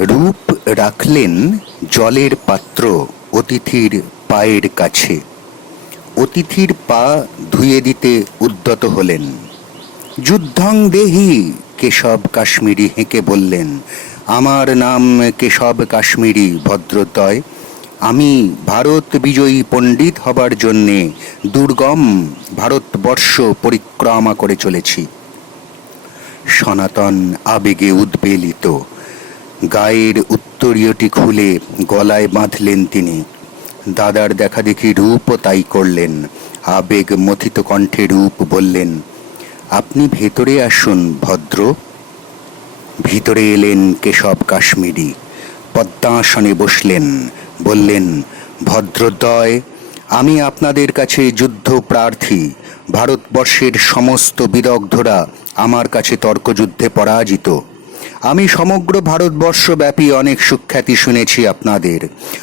রূপ রাখলেন জলের পাত্র অতিথির পায়ের কাছে। অতিথির পা ধুয়ে দিতে উদ্যত হলেন। যুদ্ধং দেহি, কেশব কাশ্মীরি হেঁকে বললেন, আমার নাম কেশব কাশ্মীরি ভদ্রতয়। আমি ভারত বিজয়ী পণ্ডিত হবার জন্যে দুর্গম ভারতবর্ষ পরিক্রমা করে চলেছি। সনাতন আবেগে উদ্বেলিত গায়ের উত্তরীয়টি খুলে গলায় বাঁধলেন তিনি। দাদার দেখা দেখি রূপও তাই করলেন। আবেগ মথিত কণ্ঠে রূপ বললেন, আপনি ভেতরে আসুন ভদ্র। ভিতরে এলেন কেশব কাশ্মীরি। পদ্মাসনে বসলেন, বললেন, ভদ্রদয়, আমি আপনাদের কাছে যুদ্ধ প্রার্থী। ভারতবর্ষের সমস্ত বিদগ্ধরা আমার কাছে তর্কযুদ্ধে পরাজিত। আমি সমগ্র ভারতবর্ষব্যাপী অনেক সুখ্যাতি শুনেছি আপনাদের।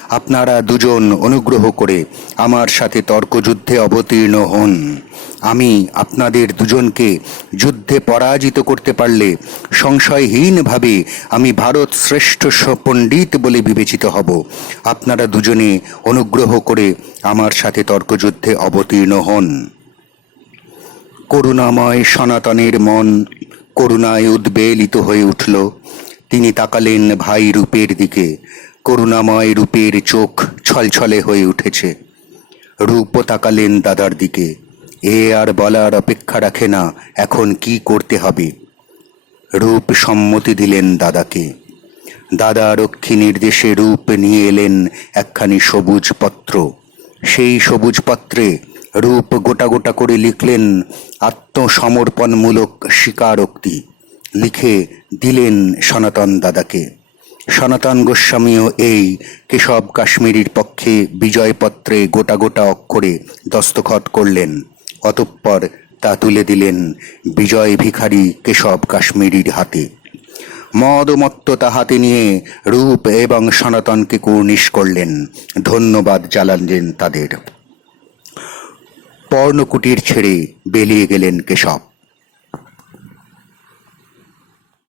আপনারা দুজন অনুগ্রহ করে আমার সাথে তর্কযুদ্ধে অবতীর্ণ হন। আমি আপনাদের দুজনকে যুদ্ধে পরাজিত করতে পারলে সংশয়হীনভাবে আমি ভারত শ্রেষ্ঠ পণ্ডিত বলে বিবেচিত হব। আপনারা দুজনে অনুগ্রহ করে আমার সাথে তর্কযুদ্ধে অবতীর্ণ হন। করুণাময় সনাতনের মন করুণায় উদ্বেলিত হয়ে উঠল। তিনি তাকালেন ভাই রূপের দিকে। করুণাময় রূপের চোখ ছলছলে হয়ে উঠেছে। রূপও তাকালেন দাদার দিকে। এ আর বলার অপেক্ষা রাখে না, এখন কি করতে হবে? রূপ সম্মতি দিলেন দাদাকে। দাদা রক্ষী নির্দেশে রূপ নিয়ে এলেন একখানি সবুজ পত্র। সেই সবুজ পত্রে রূপ গোটা গোটা করে লিখলেন আত্মসমর্পণমূলক স্বীকারোক্তি। লিখে দিলেন সনাতন দাদাকে। সনাতন গোস্বামীও এই কেশব কাশ্মীরির পক্ষে বিজয়পত্রে গোটা গোটা অক্ষরে দস্তখত করলেন। অতঃপর তা তুলে দিলেন বিজয় ভিখারি কেশব কাশ্মীরির হাতে। মদমত্ত হাতে নিয়ে রূপ এবং সনাতনকে কুর্নিশ করলেন। ধন্যবাদ জানালেন তাদের। পর্ণকুটির ছেড়ে বেরিয়ে গেলেন কেশব।